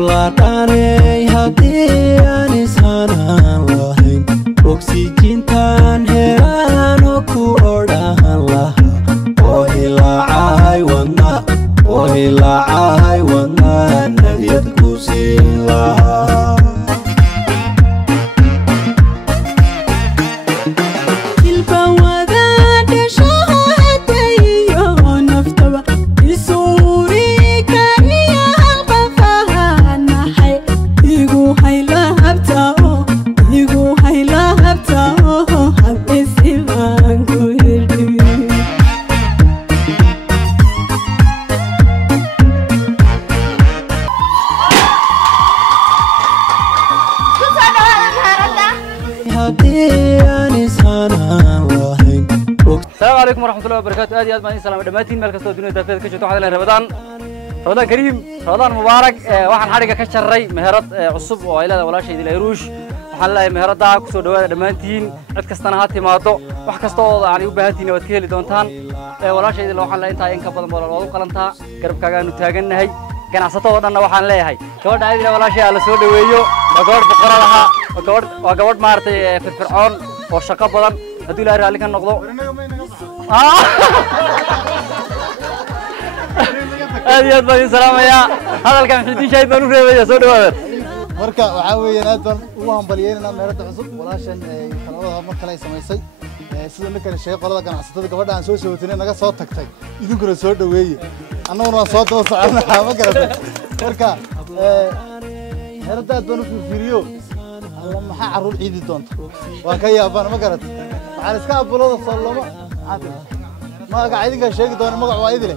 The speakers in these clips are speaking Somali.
hablaadhaaney haddii aan ishanaan lahayn oksijiintaan helaano ku odhahan lahaa oo hilaacay wadnaa nadyad ku siin lahaa السلام عليكم ورحمة الله وبركاته. أدي أدماني سلام دماتين ملك استوديو الدنيا تفيد كشتو حدا رمضان كريم رمضان مبارك waxaan xariga ka sharay meherad cusub oo ilaa walaashay idil ayruush waxaan leeyahay meherada ku soo dhawaada dhamaantiin cid kastana ha timaado wax kasta oo aan u baahantiin waad ka heli doontaan walaashay idil waxaan leeyahay inta in ka badan walaal u qalantaa garabkaaga aanu taaganahay ganacsatada oo dhanna waxaan leeyahay gabadha idil walaashay la soo dhaweeyo waa gabadh boqoradaha waa gabadh maartay firfircoon oo shaqo badan hadii la raali ka noqdo aad baan salaamaya hadalkan xidii shayd baan u reebaya soo dhawaada marka waxa weeyaan aad baan ugu hambalyeynaa meherada cusub walaashan talabada mar kale ay samaysay sidoo kale shay qolada ganacsatada gabadha aan soo shootinay naga soo tagtay idinkuna soo dhaweeyay annaguna soo daba soconaa ma garatay marka meherada aad baan u fiiriyo alla maxaa caruur ciidi doonta waan ka yaabaan ma garatay waxaan iska abulada sallama magaca idinka sheegi doona magac waa idile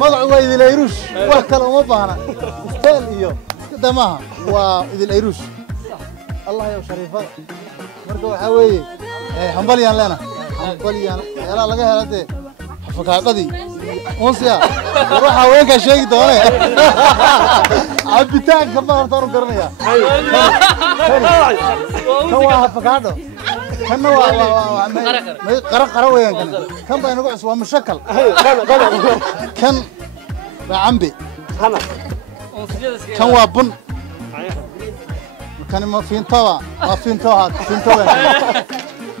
magac waa idil ayruush wax kale uma baahna istaan iyo iska damaha waa idil ayruush allah ya shariifada marka waxa weeye hambalyan leena hambalyan yala laga helade xafakaadadii onsiya waxa weynka sheegi doona abitaanka ma hortaan u garanaya kan waa xafakaado كان قرا وين كان بين نقص ومشكل كان عمبي كان وابن كان ما فين توا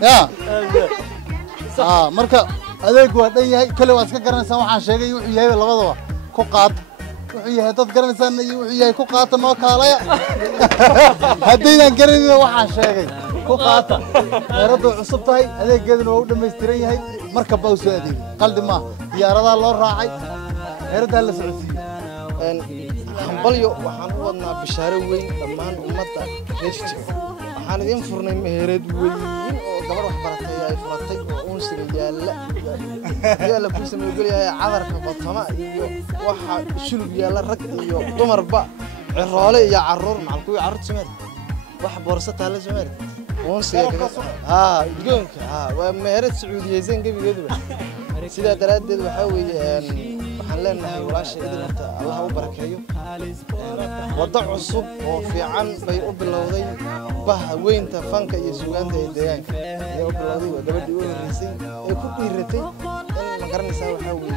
يا marka adeeg waa dhan yahay kale waa iska garanaysan waxaan sheegay wuxuu yahay labadaba ku qaad wuxuu yahay dad garanaysan wuxuu yahay ku qaata noo kaalaya hadaydan garanayna waxaan sheegay ku qaata meheradu cusub tahay adeegeeduna waa u dhameystiran yahay marka baa soo adeeg qaldi ma diyaaradaha loo raacay meherada la socodsiiyay hambalyo waxaan u wadnaa bishaaro weyn dhammaan ummadda reerkiisa waxaan idin furnay meherad weyn oo gabar wax baratay ay furatay oo uunsiga yaalla ku sameeyay cadarka qotama iyo waxa shulub yaalla rag iyo dumarba ciroole iyo caruur macal kuwi caruur Soomaali wax boorsata la Soomaali uunsiga idgoonka ومهرة سعودية زين قبل قدوة سيدا درادد وحاوي waxaan leenahay walaashay idin horta Allah u barakeeyo wada cusub oo fiican bay u bilowday baha weynta fanka iyo suugaanta ee deegaanka ee u bilowday gabadhii u horeysay ee ku dhiiratay in ma garanaysaa waxa weeye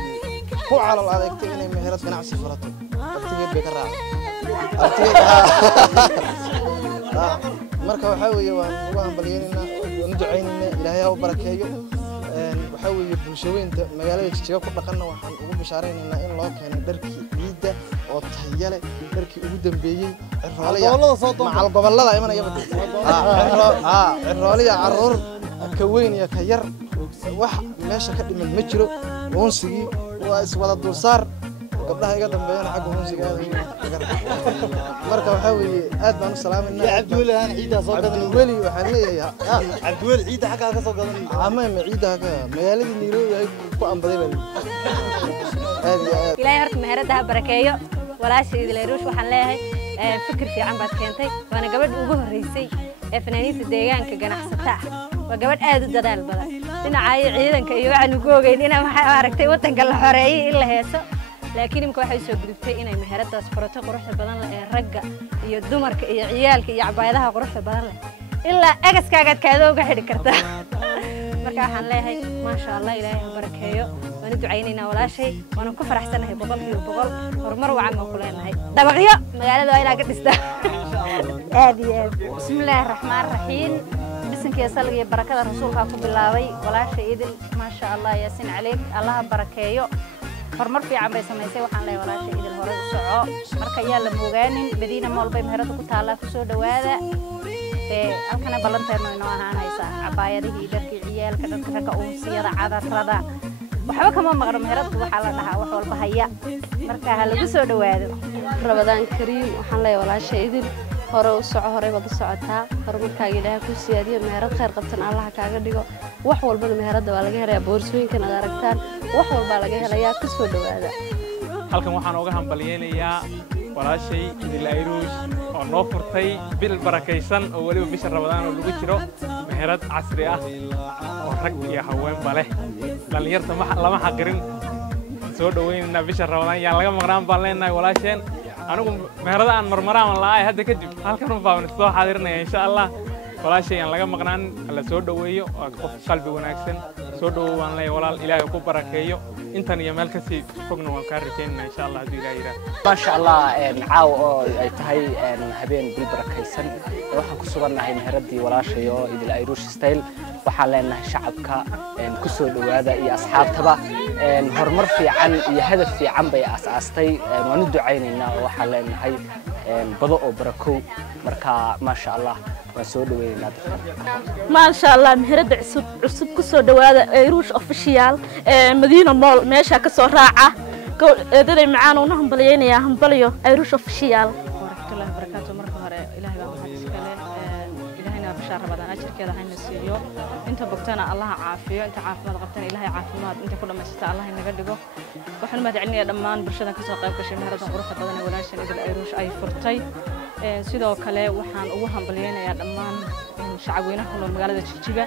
ku calal adeegtay inay meherad ganacsi furato waqtigeed bay ka raacday marka waxa weeye waan ugu hambalyeynaa waan ducaynaynaa Ilaahay ha u barakeeyo waxa weeye bulshooyinka magaalada Jijjiga ku dhaqana waxaan ugu bishaareynaa in loo keeno dharkii ciida oo tayo leh dharkii ugu dambeeyay macal gobolada imanaya cirooliya caruur ka weyn iyo ka yar wax meesha ka dhiman ma jiro uunsigii waa iswada dulsaar gabdhaha iga dambeeyana xaq uunsiga marka waxa weeye aad baan u salaaminaa Cabdiweli aan ciida soo gadan weli waxaan leeyahay Cabdiweli ciida xaq ka soo gadan ama ciida ka magaalada Nairobi ay ku ambaday bal Ilaahay horta meherada ha barakeeyo walaashay idil ayruush waxaan leeyahay fikir fiican baad keentay waana gabadh ugu horeysay ee fanaaniinta deegaanka ganacsata waa gabadh aad u dadaal badan dhinaca ciidanka iyo waxaan ugu ogeyn inaan waxa aragtay wadanka la xoreeyay in la heeso laakiin imka waxay soo gudubtay inay meheradaas furato quruxda badan leh ee ragga iyo dumarka iyo ciyaalka iyo cabaayadaha quruxda badan leh ilaa agaskaaga kaado uga xidhi kartaa marka waxaan leeyahay ma sha Allah Ilaahay ha barakeeyo waana ducaynayna walaashay waana ku faraxsanahay boqolkiiba boqol horumar wacan oo kuleenahay dabaqyo magaalada waa inaa ka dhistaa aad iyo aad bismillaahi raxmaani raxiim bisinkiya salga iyo barakada rasuulka ku bilaabay walaashay idil maasha Allah yaasin caleeg Allah barakeeyo horumar fiican bay samaysay waxaan leeyahay walaashay idil hore u soco marka yaa la moogaanin Madiina Mall bay meherada ku taala ku soo dhawaada halkana ballanteena inoo ahaan haysa cabaayadihii dharkii ciyaalka dharka ragga unsiyada cadarrada waxba kama maqno meherada waxa la dhahaa wax walba haya marka ha lagu soo dhawaado Ramadaan Kariim waxaan leeyahay walaashay idil hore u soco hore baad socotaa horumarkaaga Ilaahay ku siyaadiyo meherad khayr qabtan Allah kaaga dhigo wax walba meherada waa laga helayaa boorsooyinkan aad aragtaan wax walba laga helayaa ku soo dhawaada halkan waxaan uga hambalyeeynaa walaashay Idil Ayruush oo noo furtay bil barakaysan oo waliba bisha Ramadaan oo lagu jiro meherad casri ah oo rag iyo haweenba leh dhalinyarta lama xaqirin soo dhaweynaa bisha Ramadaan yaa laga maqnaan baan leenahay walaasheen anigu meherada aan marmaraan la'ahay hadda kadib halkan baan soo xaadirnaa insha Allah walaashay aan laga maqnaan la soo dhaweeyo qof qalbi wanaagsan soo dhawaan leh walaal Ilaahay ku barakeeyo intan iyo meel ka sii fogna waan ka rajaynaa insha Allah hadii Ilaahay yiraahdo ma sha Allah caaw oo ay tahay habeen bil barakaysan waxaan ku suganahay meheradii walaashay oo Idil Ayruush style waxaan leenahay shacabka ku soo dhawaada iyo asxaabtaba horumar fiican iyo hadaf fiican bay asaastay waan u ducaynaynaa waxaan leenahay bado oo barakow marka ma sha Allah وسود وين ما شاء الله مهرد عصب كسر دوادة يروش official مدينة مول ماشى كسر راعة دليل معانا ونهم بليين يا هم بليو يروش official ورحمة الله وبركاته مرة هراء إلهي وحده إلهينا بشار رمضان أجر كذا هاي نسيو أنت بقتنا الله عافية أنت عافية غبتنا إلهي عافية أنت كل ما شفت الله ينقدقه وحنا ما دعينا دمان برشنا كسر قيب كشيء مهرد غرفة بدنا ولا شيء إذا العروش أي فرتي sidoo kale waxaan ugu hambalyeeynaa dhammaan shacabweynaha ku nool magaalada Jigjiga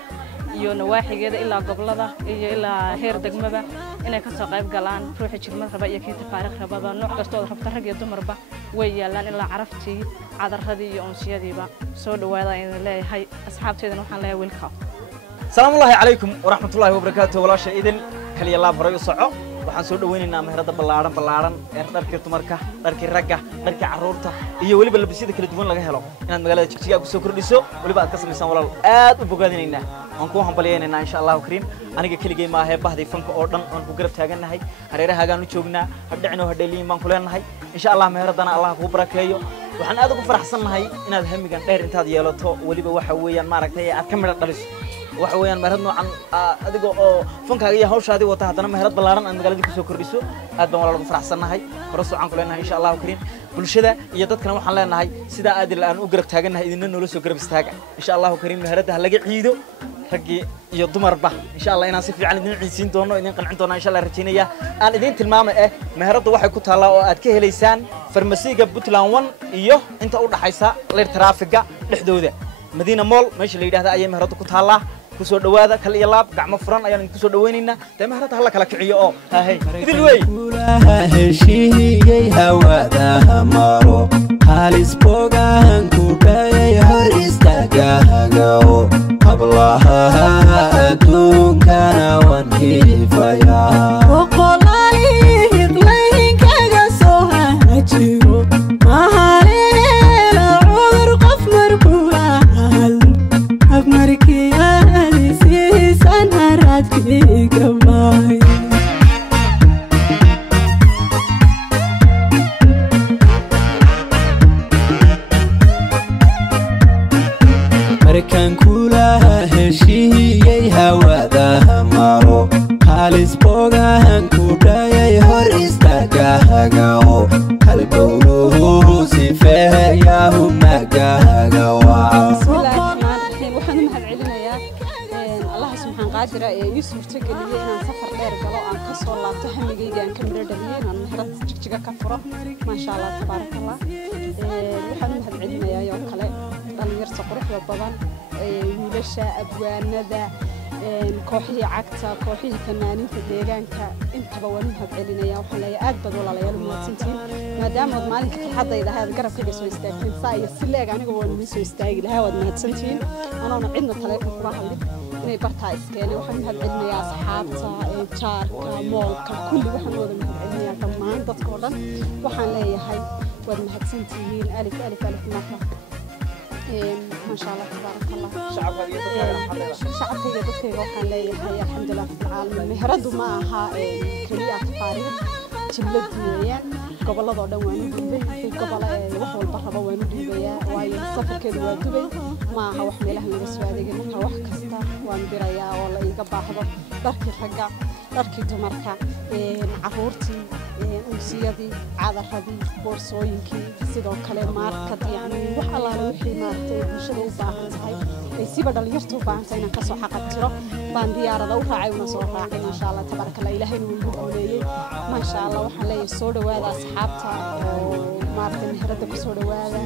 iyo nawaaxigeeda ilaa gobolada iyo ilaa heer degmada inay ka soo qayb galaan ruuxa jirmad raba iyo keenta taariikh rabada nooc kasta oo rabta rag iyo dumarba way yaalaan ilaa caraftii cadarradii iyo unsiyadiiba soo dhawaada in leeyahay asxaabteedana waxaan leeyahay welcome salaamu alaykum wa rahmatullahi wa barakatuh walaasha idin kaliya la barayo soco waxaan soo dhaweynaynaa meherada ballaaran ee dharkii dumarka dharkii ragga dharkii caruurta iyo waliba labisida kala duwan laga helo inaad magaalada Jigjiga ku soo kordhiso waliba aad ka sameeysan walaal aad u bogaadinaynaa aan ku hambalyeeynaa insha Allah kariim aniga kaligay ma ahay bahdii fanka oo dhan aan ku garab taaganahay hareerahaagaan u joognaa habdhicino hadheeliin baan ku leenahay insha Allah meheradana Allah ku barakeeyo waxaan aad ugu faraxsanahay inaad hamigan dheer intaad yeelato waliba waxa weeyaan maaragtay aad ka midho dhaliso waxa weeyaan meherad noocan adiga oo fankaaga iyo hawshaadii wata hadana meherad ballaaran aan magaalada ku soo kordhiso aad baan walaal ugu faraxsanahay faraso aan ku leenahay insha Allah kariim bulshada iyo dadkana waxaan leenahay sida aad aan u garab taaganahay idinna nolol soo garab istaaga insha Allah kariim meherada laga ciido ragii iyo dumarba insha Allah inaan si fiican idin ciisiin doono idin qancin doono insha Allah rajaynaya aan idin tilmaamay meherada waxay ku taalaa oo aad ka heleysaan farmasiga Puntland 1 iyo inta u dhaxaysa leer traafiga dhexdooda Madiina Mall meesha la yiraahdo ayay meherada ku taalaa kusoo dhawaada kal iyo laab gacmo furan ayaan ku soo dhaweynaynaa meherada hala kala kiciyo oo hay idin way heshiiyay hawada maro halis bogan ku dhayay hor istaagago hablaha adduunkana waan hifaya oqolani hidlayn kaga soo hajiro mahareela cudur qof marbuual abmarkiya sisan haradkiga maay markaan kula heshiiyay hawada maro halis bogan ku dhayay hor istaagago halbowluhu sifeeyahu magaaga قادرة يوسف تقولي أنا سفر دير قالوا عن كسر الله تحمي جيجي عن كم دليل عن مهرة جيجي كفرة ما شاء الله تبارك الله وحنا هالعلم يا يوم خلاء أنا يرسق روح وبابا ولشة أبوان ندى كوحي عكتا كوحي فنانين في الديران كأنت بوانين هالعلم يا وحنا يأكد ولا لا يلوم سنتين ما دام مالك حدا إذا هذا قرب كده سوي استاجين صاير سلاج أنا جوان مسوي استاجين هذا ما سنتين أنا عندنا ثلاثة فراح inay bartaa iskeenay waxaan mahad celinayaa asxaabta jaarka moolka kulli waxaan wada mahad celinayaa dhammaan dadka oo dhan waxaan leeyahay waad mahadsantihiin alif alif alif marka ما شاء الله تبارك الله شعبك يدك وحن لي الحمد لله في العالم مهرد معها كلية تفاريق جبلت ويان قبل الله دوان دبي قبل وحول البحر وين دبي وهي السفر كده ودبي معها وحملها من السواد منها وحكستا وان برايا والله يقبع هذا درك الرجع درك تمركا عفورتي أمسيدي عذرتي بورسوينكي sidoo kale markad yani wax allaale wixii maartay bulshada u baahan tahay ay si badal yartu u baahan tahay inaan ka soo xaqad jiro baan diyaarada u raacay una soo raacay insha Allah tabaaraka ilaahay inuu igu awleeyay ma sha Allah waxaan leeyahay soo dhawaada asxaabta oo maartay meherada ku soo dhawaada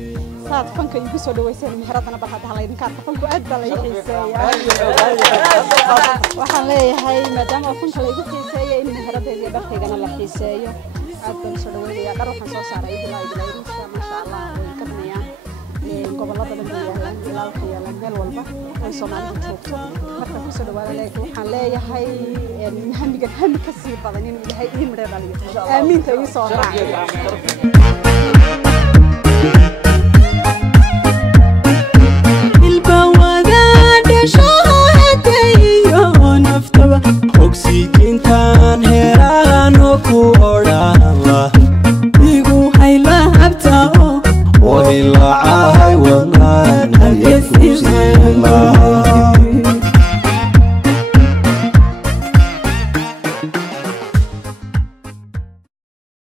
saad fanka igu soo dhawayseen meheradana bal hadda la idin kaarka fanku aad baa la xiiseeyaa waxaan leeyahay maadaama fanka la igu xiiseeyay in meheradeeda barkaygana la xiiseeyo aad baan soo dhawaynaya dhar waxaan soo saaray ilaa Iruusha ma sha Allah way karnayaan gobolada dhan ilaa waxyaalo meel walba ay Soomaalidu joogto marka ku soo dhawaada leeyahay waxaan leeyahay hamiga hami ka sii badan inuu ilaahay ii midho dhaliyo aamiinta ii soo raacay oxygentan herano ku odhanla igu hayla habta oo ilaa ay wadnaan hay'ad